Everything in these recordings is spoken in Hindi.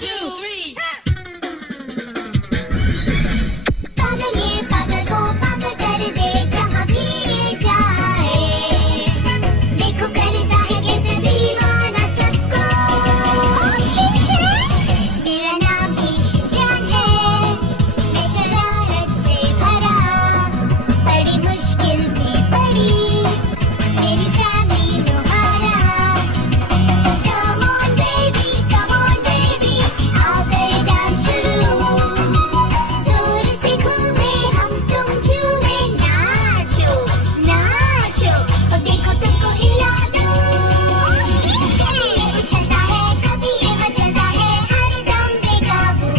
2, 3. पागल ये पागल को पागल कर दे जहाँ भी जाए। देखो करता है कैसे दीवाना सबको। मेरा नाम भी शिनचैन है, मैं शरारत से भरा, बड़ी मुश्किल भी पड़ी मेरी फैमिली तुम्हारा। Come on baby, आओ करें डांस शुरू। जोर से घूमे हम तुम झूमे, नाचो नाचो और देखो तुमको हिला दूं। कभी ये उछलता है, कभी ये मचलता है, हर दम बेकाबू।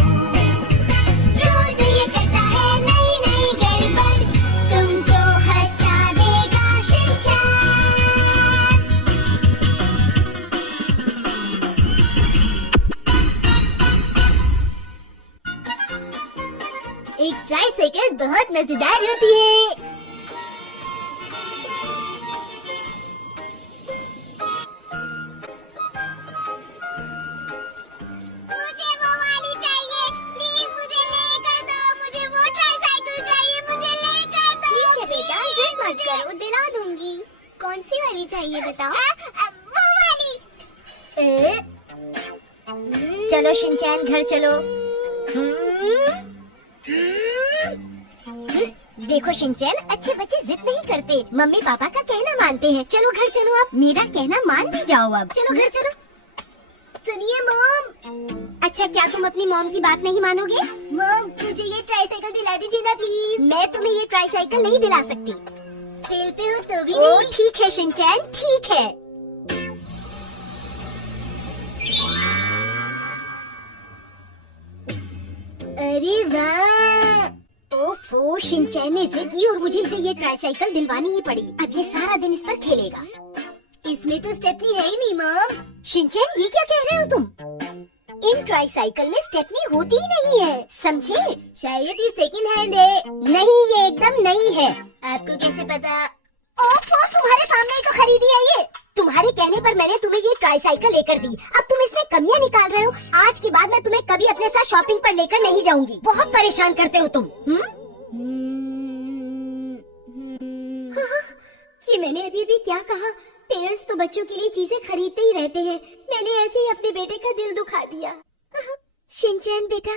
रोज ये करता है नई नई गड़बड़, तुमको हंसा देगा शिनचैन। एक ट्राइसाइकिल बहुत मजेदार होती है। मुझे वो वाली चाहिए, प्लीज मुझे लेकर दो। मुझे वो ट्राइसाइकिल चाहिए, मुझे लेकर दो। ठीक है बेटा, जिद मत करो, दिला दूंगी। कौन सी वाली चाहिए बताओ? वो वाली। चलो शिनचैन घर चलो। देखो शिनचैन, अच्छे बच्चे जिद नहीं करते, मम्मी पापा का कहना मानते हैं। चलो घर चलो, अब मेरा कहना मान भी जाओ। अब चलो घर चलो। सुनिए मॉम। अच्छा, क्या तुम अपनी मॉम की बात नहीं मानोगे? मॉम, मुझे ये ट्राइसाइकिल दिला दीजिए ना प्लीज। मैं तुम्हें ये ट्राइसाइकिल नहीं दिला सकती। सेल पे हो तो भी नहीं। ठीक है शिनचैन, ठीक है। अरे वाह! ओफो, शिनचैन ने जिद की और मुझे इसे ये ट्राइसाइकिल दिलवानी ही पड़ी। अब ये सारा दिन इस पर खेलेगा। इसमें तो स्टेपनी है ही नहीं मॉम। शिनचैन, ये क्या कह रहे हो तुम? इन ट्राइसाइकिल में स्टेपनी होती ही नहीं है, समझे? शायद ये सेकंड हैंड है। नहीं, ये एकदम नई है। आपको कैसे पता? ओफो, तुम्हारे सामने ही तो खरीदी है ये। तुम्हारे कहने पर मैंने तुम्हें ये ट्राइसाइकिल लेकर दी। अब तुम इसमें कमियां निकाल रहे हो। आज के बाद मैं तुम्हें कभी अपने साथ शॉपिंग पर लेकर नहीं जाऊंगी। बहुत परेशान करते हो तुम। ये मैंने अभी भी क्या कहा? पेरेंट्स तो बच्चों के लिए चीजें खरीदते ही रहते हैं। मैंने ऐसे ही अपने बेटे का दिल दुखा दिया। शिनचैन बेटा,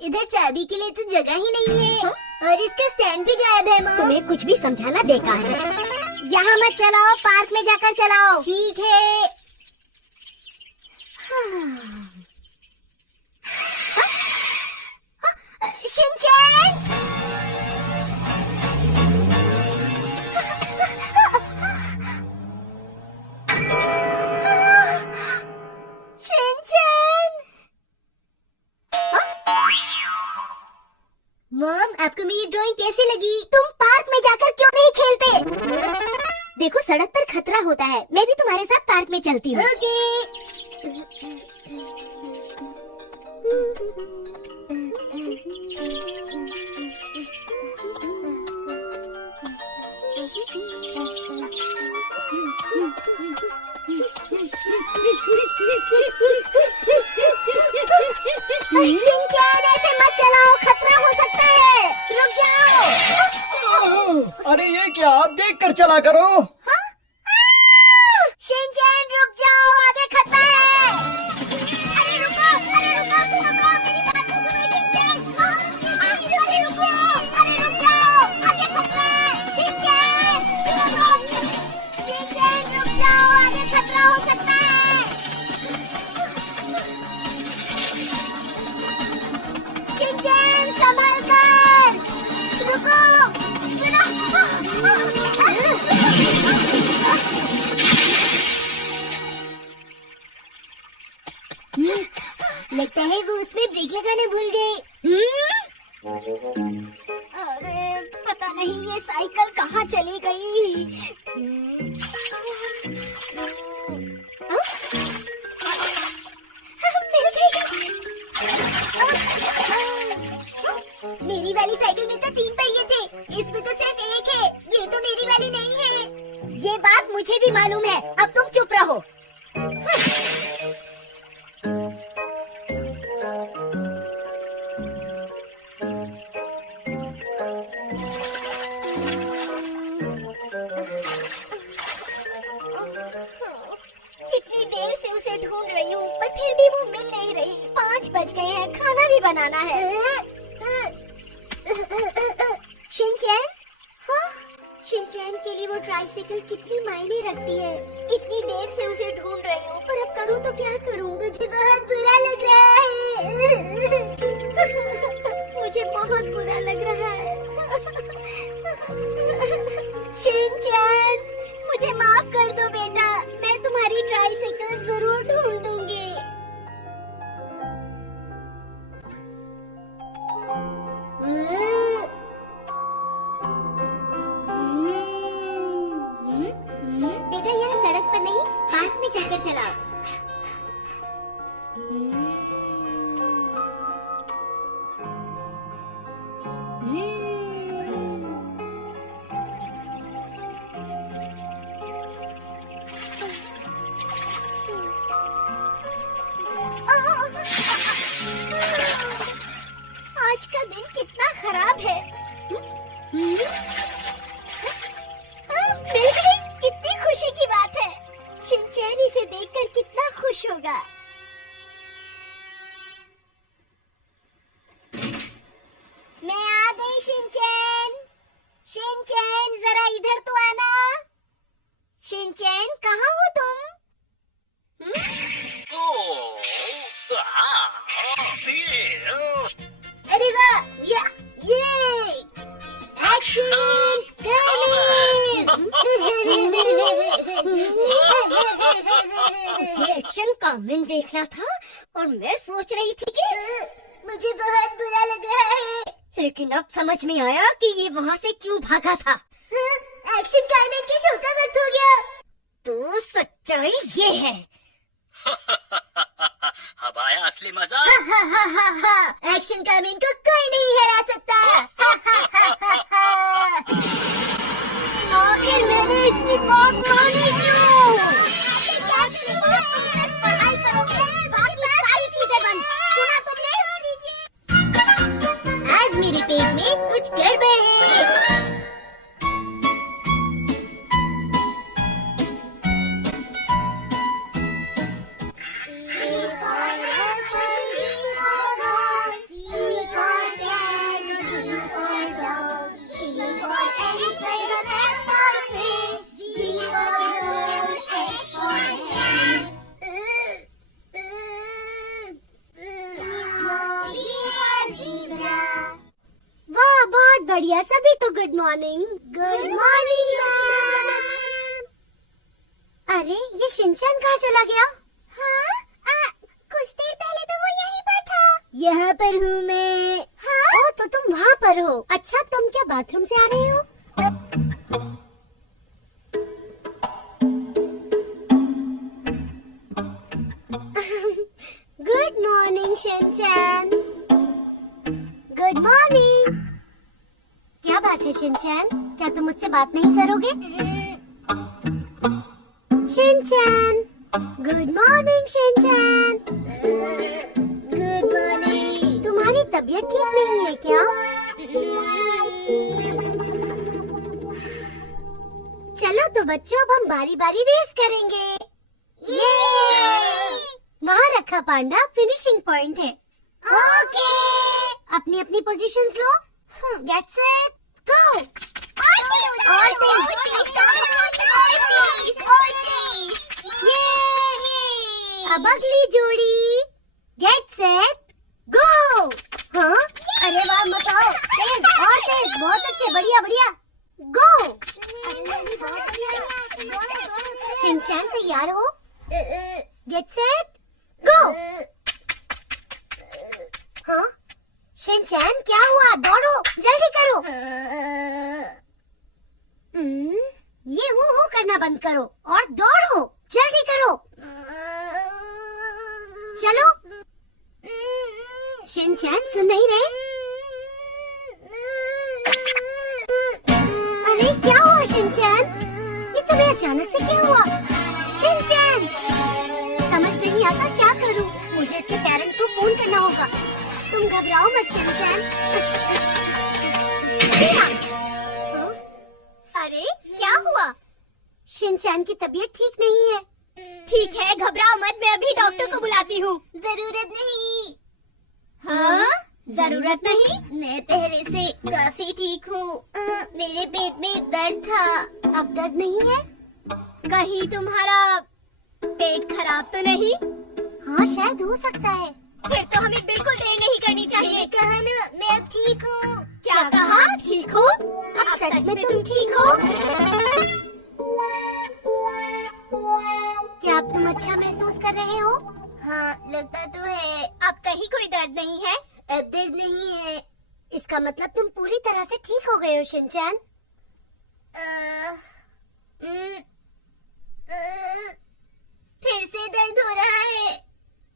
इधर चाबी के लिए तो जगह ही नहीं है। और इसका स्टैंड भी गायब है मॉम। तुम्हें कुछ भी समझाना बेकार है। यहाँ मत चलाओ, पार्क में जाकर चलाओ। ठीक है। शिनचैन! मॉम, आपको मेरी ड्राइंग कैसी लगी? तुम पार्क में जाकर क्यों नहीं खेलते? देखो, सड़क पर खतरा होता है। मैं भी तुम्हारे साथ पार्क में चलती हूँ। शिनचैन, ऐसे मत चलाओ, खतरा हो सकता है। रुक जाओ। अरे ये क्या, आप देख कर चला करो। शिनचैन रुक जाओ, आगे खतरा है। अरे रुको, सुनो मेरी बात तो सुनो शिनचैन। अरे रुको, रुक जाओ, आगे खतरा है। शिनचैन रुक जाओ, आगे खतरा हो सकता है। शिनचैन संभल कर, रुको, लगता है वो उसमें ब्रेक लगाना भूल गए। अरे पता नहीं ये साइकिल कहाँ चली गई। मिल गई। मेरी वाली साइकिल में तो 3 पहिए थे, इसमें तो सिर्फ एक है। ये तो मेरी वाली नहीं है। ये बात मुझे भी मालूम है, अब तुम चुप रहो। हूँ पर फिर भी वो मिल नहीं रही। 5 बज गए हैं, खाना भी बनाना है। शिनचैन, हाँ, शिनचैन के लिए वो ट्राइसाइकिल कितनी मायने रखती है। इतनी देर से उसे ढूंढ रही हूँ पर अब करूँ तो क्या करूँ? मुझे बहुत बुरा लग रहा है। मुझे बहुत बुरा लग रहा है। शिनचैन, मुझे माफ कर दो बेटा, मैं तुम्हारी ट्राइसाइकिल जरूर ढूंढ दूंगी। बेटा यहाँ सड़क पर नहीं, पार्क में चक्कर चलाओ। आज का दिन कितना खराब है। मिल गई, कितनी खुशी की बात है। शिनचैन इसे देखकर कितना खुश होगा। मैं आ गई शिनचैन। शिनचैन जरा इधर तो आना। शिनचैन कहाँ हो तुम? अरे वाह, ये एक्शन एक्शन कॉमेंट देखना था और मैं सोच रही थी कि मुझे बहुत बुरा लग रहा है, लेकिन अब समझ में आया कि ये वहाँ से क्यों भागा था। एक्शन कॉमेंट के शो का वक्त हो गया। तो सच्चाई ये है। अब आया असली मजा। एक्शन कॉमेंट को कोई नहीं हरा सकता। आखिर मैंने इसकी बात मानी क्यों? पढ़ाई करोगे, बाकी सारी चीजें बंद। सुना तुमने? आज मेरे पेट में कुछ गड़बड़ है। बढ़िया, सभी तो good morning. Good morning ma'am. अरे ये शिनचैन कहाँ चला गया? हाँ, कुछ देर पहले तो वो यहीं पर था। यहाँ पर हूँ मैं। हाँ? ओ, तो तुम वहाँ पर हो। अच्छा, तुम क्या बाथरूम से आ रहे हो? Good morning Shinchan. Good morning. क्या बात है शिनचैन, क्या तुम मुझसे बात नहीं करोगे? Shinchan, good morning Shinchan. Good morning. तुम्हारी तबीयत ठीक नहीं है क्या? चलो तो बच्चों, अब हम बारी बारी रेस करेंगे। वहाँ रखा पांडा फिनिशिंग पॉइंट है। ओके। अपनी अपनी पोजीशंस लो। Get set go. अब अगली जोड़ी। Get set go. हाँ, अरे वाह, बताओ, तेज और तेज, बहुत अच्छे, बढ़िया बढ़िया, गो। शिनचैन तैयार हो? Gate set go. हाँ, शिनचैन क्या हुआ? दौड़ो, जल्दी करो। ये हूँ करना बंद करो और दौड़ो, जल्दी करो। चलो। शिनचैन सुन नहीं रहे? अरे क्या हुआ शिनचैन? ये तुम्हें अचानक से क्या हुआ? शिनचैन, समझ नहीं आता क्या करूं। मुझे इसके पेरेंट्स को फोन करना होगा। तुम घबराओ मत शिनचैन। अरे क्या हुआ? शिनचैन की तबीयत ठीक नहीं है। ठीक है, घबराओ मत, मैं अभी डॉक्टर को बुलाती हूँ। जरूरत नहीं। हाँ, जरूरत नहीं? मैं पहले से काफी ठीक हूँ। मेरे पेट में दर्द था। अब दर्द नहीं है? कहीं तुम्हारा पेट खराब तो नहीं? हाँ, शायद हो सकता है। फिर तो हमें बिल्कुल देर नहीं करनी चाहिए। कहा ना, मैं अब ठीक हूँ। क्या कहा? ठीक हो? अब सच में तुम ठीक हो? क्या अब तुम अच्छा महसूस कर रहे हो? हाँ, लगता तो है। अब कहीं कोई दर्द नहीं है? अब दर्द नहीं है। इसका मतलब तुम पूरी तरह से ठीक हो गए हो, शिनचैन। फिर से दर्द हो रहा है।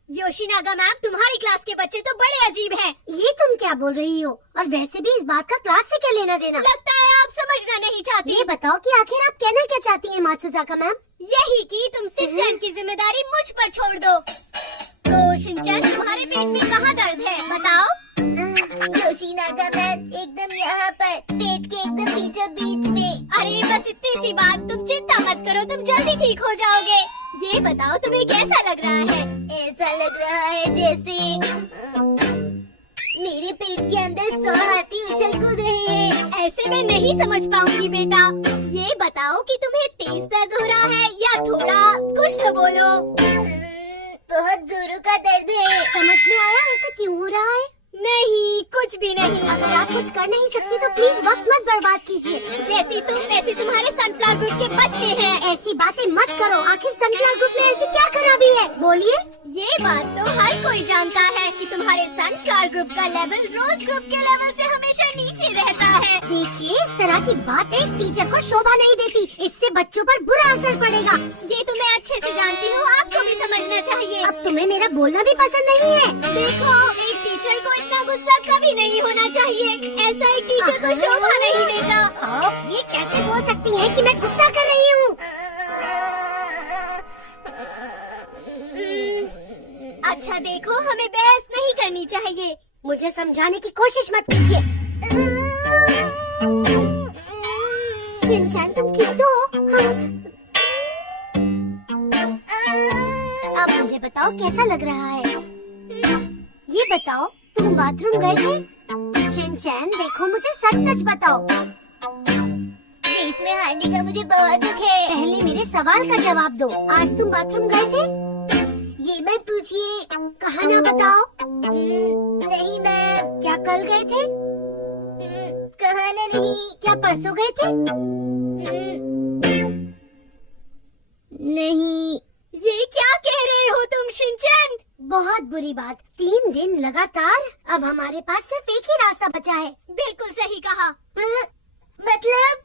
योशिनागा मैम, तुम्हारी क्लास के बच्चे तो बड़े अजीब हैं। ये तुम क्या बोल रही हो? और वैसे भी इस बात का क्लास से क्या लेना देना? लगता है आप समझना नहीं चाहती। ये बताओ कि आखिर आप कहना क्या चाहती हैं मात्सुजाका मैम? यही कि तुम शिनचैन की जिम्मेदारी मुझ पर छोड़ दो। तो शिनचैन, तुम्हारे पेट में कहाँ दर्द है, बताओ? योशिनागा मैम, एकदम यहाँ पर, पेट के एकदम बीच में। अरे बस इतनी सी बात, तुम चिंता मत करो, तुम जल्दी ठीक हो जाओगे। ये बताओ तुम्हें कैसा लग रहा है? ऐसा लग रहा है जैसे मेरे पेट के अंदर 100 हाथी उछल कूद रहे हैं। ऐसे में नहीं समझ पाऊंगी बेटा। ये बताओ कि तुम्हें तेज दर्द हो रहा है या थोड़ा? कुछ तो बोलो। बहुत जोरों का दर्द है। समझ में आया ऐसा क्यों हो रहा है? नहीं, कुछ भी नहीं। अगर आप कुछ कर नहीं सकती तो प्लीज वक्त मत बर्बाद कीजिए। जैसी तुम वैसे तुम्हारे सनफ्लावर ग्रुप के बच्चे हैं। ऐसी बातें मत करो, आखिर सनफ्लावर ग्रुप में ऐसी क्या खराबी है? बोलिए। ये बात तो हर कोई जानता है कि तुम्हारे सनफ्लावर ग्रुप का लेवल रोज ग्रुप के लेवल से हमेशा नीचे रहता है। देखिए, इस तरह की बात एक टीचर को शोभा नहीं देती। इससे बच्चों पर बुरा असर पड़ेगा। ये तो मैं अच्छे से जानती हूँ, आपको भी समझना चाहिए। अब तुम्हें मेरा बोलना भी पसंद नहीं है। देखो, एक टीचर को इतना गुस्सा कभी नहीं होना चाहिए। ऐसा एक टीचर को शोभा नहीं देता। आप ये कैसे बोल सकती हैं कि मैं गुस्सा कर रही हूँ? अच्छा देखो, हमें बहस नहीं करनी चाहिए। मुझे समझाने की कोशिश मत कीजिए। शिनचैन, तुम ठीक तो हो? अब मुझे बताओ कैसा लग रहा है? ये बताओ, तुम बाथरूम गए थे? शिनचैन, देखो, मुझे सच सच बताओ। रेस में हारने का मुझे बहुत दुख है। पहले मेरे सवाल का जवाब दो। आज तुम बाथरूम गए थे? ये मत पूछिए। कहा ना बताओ। नहीं मैम। क्या कल गए थे? कहा ना नहीं। क्या परसों गए थे? नहीं। ये क्या कह रहे हो तुम शिनचैन? बहुत बुरी बात। 3 दिन लगातार। अब हमारे पास सिर्फ एक ही रास्ता बचा है। बिल्कुल सही कहा। मतलब?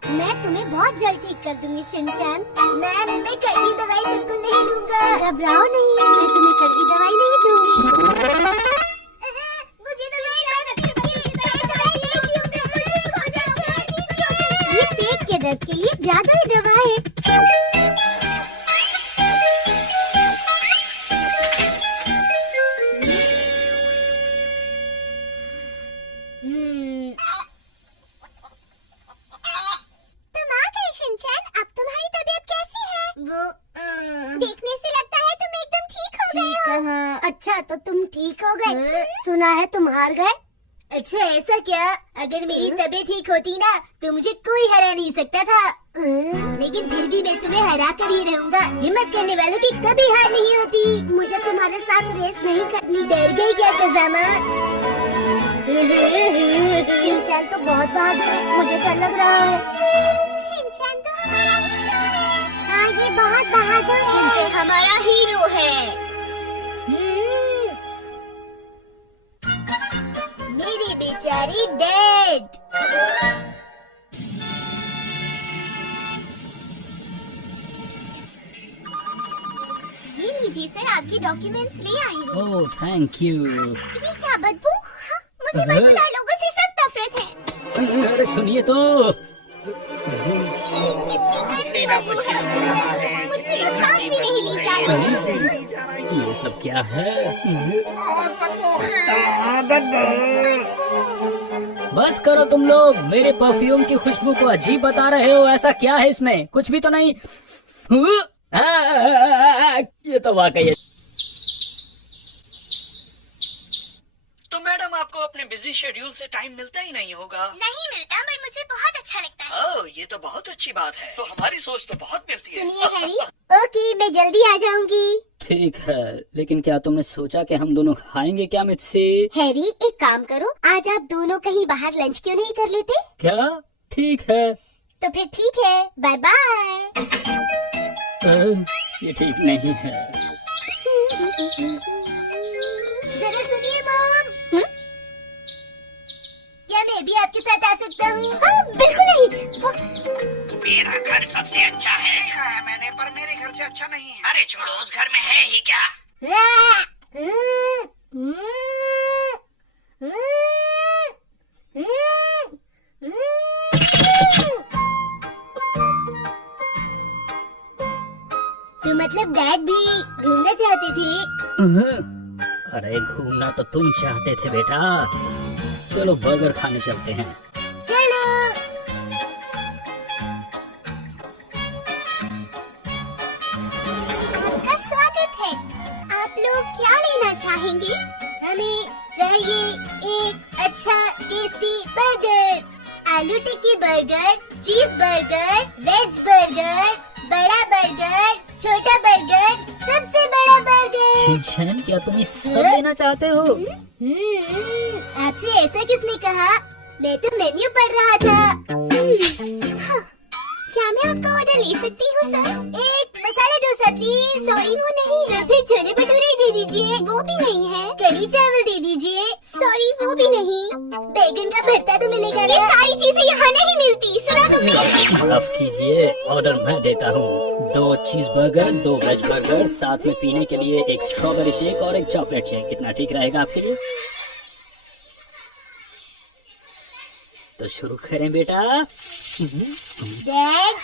मैं तुम्हें बहुत जल्द ठीक कर दूंगी शिनचैन। मैम, मैं कड़वी दवाई बिल्कुल नहीं लूंगा। घबराओ नहीं, मैं तुम्हें कड़वी दवाई नहीं दूंगी। मुझे ये पेट के दर्द के लिए जादुई दवा है। तुम आ गए शिनचैन, अब तुम्हारी तबीयत कैसी है? वो देखने से लगता है तुम एकदम ठीक हो गए हो। अच्छा, तो तुम ठीक हो गए? सुना है तुम हार गए। अच्छा, ऐसा क्या? अगर मेरी तबीयत ठीक होती ना तो मुझे कोई हरा नहीं सकता था। लेकिन फिर भी मैं तुम्हें हरा कर ही रहूंगा। हिम्मत करने वालों की कभी हार नहीं होती। मुझे तुम्हारे साथ रेस नहीं करनी। डर गई क्या कज़ामा? शिनचैन तो बहुत बहादुर है, मुझे डर लग रहा है। शिनचैन तो हमारा हीरो है। हाँ, ये बहुत बहादुर है। शिनचैन हमारा हीरो है। मेरी बेचारी डैड। ये लीजिए सर, आपकी डॉक्यूमेंट्स ले आई हूँ। ओह, थैंक यू। ये क्या बदबू? हाँ, मुझे बदबूदार लोगों से सख्त नफरत है। अरे सुनिए तो। मुझसे तो सांस भी नहीं ली जा रही। ये सब क्या है? बस करो तुम लोग, मेरे परफ्यूम की खुशबू को अजीब बता रहे हो। ऐसा क्या है इसमें? कुछ भी तो नहीं। ये तो वाकई तो मैडम आपको अपने बिजी शेड्यूल से टाइम मिलता ही नहीं होगा। नहीं मिलता, पर मुझे बहुत अच्छा लगता है। ओह, ये तो बहुत अच्छी बात है। तो हमारी सोच तो बहुत मिलती है। सुनिए हैरी, ओके मैं जल्दी आ जाऊंगी। ठीक है, लेकिन क्या तुमने सोचा कि हम दोनों खाएंगे क्या मुझसे? हैरी एक काम करो, आज आप दोनों कहीं बाहर लंच क्यों नहीं कर लेते? क्या? ठीक है। तो फिर ठीक है, बाय बाय। ये ठीक नहीं है। जरा सुनिए मॉम, क्या मैं भी आपके साथ आ सकता हूँ? बिल्कुल नहीं। मेरा घर सबसे अच्छा है। देखा है मैंने, पर मेरे घर से अच्छा नहीं है। अरे छोड़ो, उस घर में है ही क्या। तो मतलब डैड भी घूमना चाहते थे? अरे घूमना तो तुम चाहते थे बेटा। चलो बर्गर खाने चलते हैं। चलो। आपका स्वागत है। आप लोग क्या लेना चाहेंगे? हमें चाहिए एक अच्छा टेस्टी बर्गर, आलू टिक्की बर्गर, चीज बर्गर, वेज बर्गर, बड़ा बर्गर, छोटा बर्गर, सबसे बड़ा बर्गर। शिनचैन, क्या तुम ये सब लेना चाहते हो? आपसे ऐसा किसने कहा? मैं तो मेन्यू पढ़ रहा था। क्या मैं आपका ऑर्डर ले सकती हूँ सर? एक मसाला डोसा प्लीज। सॉरी वो नहीं है। फिर छोले भटूरे दे दीजिए। वो भी नहीं है। कढ़ी चावल दे दीजिए। सॉरी वो भी नहीं। बैगन का भरता तो मिलेगा ना? ये सारी चीजें यहाँ नहीं मिलती, सुना तुमने? माफ कीजिए, ऑर्डर मैं देता हूँ। 2 चीज बर्गर, 2 वेज बर्गर, साथ में पीने के लिए एक स्ट्रॉबेरी शेक और एक चॉकलेट शेक। कितना ठीक रहेगा आपके लिए? तो शुरू करें बेटा। डैड,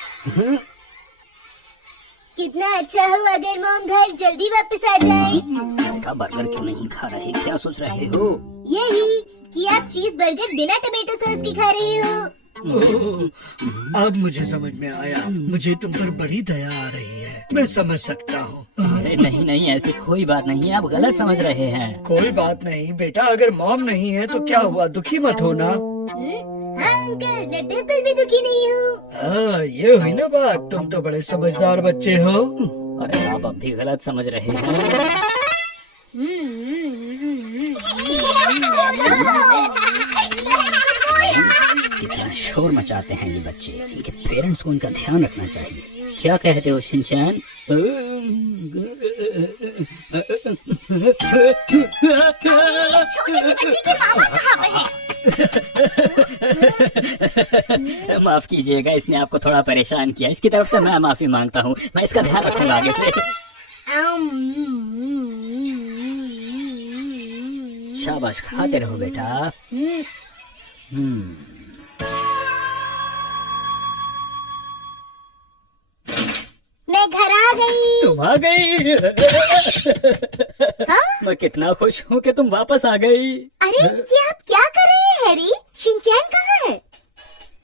कितना अच्छा हो अगर मॉम घर जल्दी वापस आ जाए। बेटा बर्गर क्यों नहीं खा रहे? क्या सोच रहे हो? यही कि आप चीज बर्गर बिना टमाटो सॉस के खा रहे हो। अब मुझे समझ में आया। मुझे तुम पर बड़ी दया आ रही है। मैं समझ सकता हूँ। अरे नहीं नहीं, ऐसी कोई बात नहीं है, आप गलत समझ रहे हैं। कोई बात नहीं बेटा, अगर मॉम नहीं है तो क्या हुआ, दुखी मत होना। हाँ अंकल, मैं बिल्कुल भी दुखी नहीं हूँ। हाँ, ये हुई ना बात। तुम तो बड़े समझदार बच्चे हो। अरे आप अब भी गलत समझ रहे हैं। कितना शोर मचाते हैं ये बच्चे। इनके पेरेंट्स को इनका ध्यान रखना चाहिए। क्या कहते हो शिनचैन? छोटे से बच्चे के मामा कहाँ पे हैं? माफ कीजिएगा, इसने आपको थोड़ा परेशान किया। इसकी तरफ से मैं माफी मांगता हूँ। मैं इसका ध्यान रखूंगा आगे से। शाबाश, खाते रहो बेटा। मैं घर आ गई। तुम आ गई। मैं कितना खुश हूँ कि तुम वापस आ गई। अरे ये आप क्या कर रहे हैं हैरी? शिनचैन कहाँ है?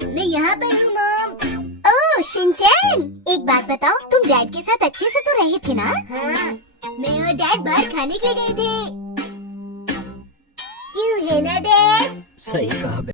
मैं यहाँ पर हूँ मॉम। ओह शिनचैन, एक बात बताओ, तुम डैड के साथ अच्छे से तो रहे थे ना? हाँ, मैं और डैड बाहर खाने के लिए गए थे। क्यों है ना डैड? सही कहा।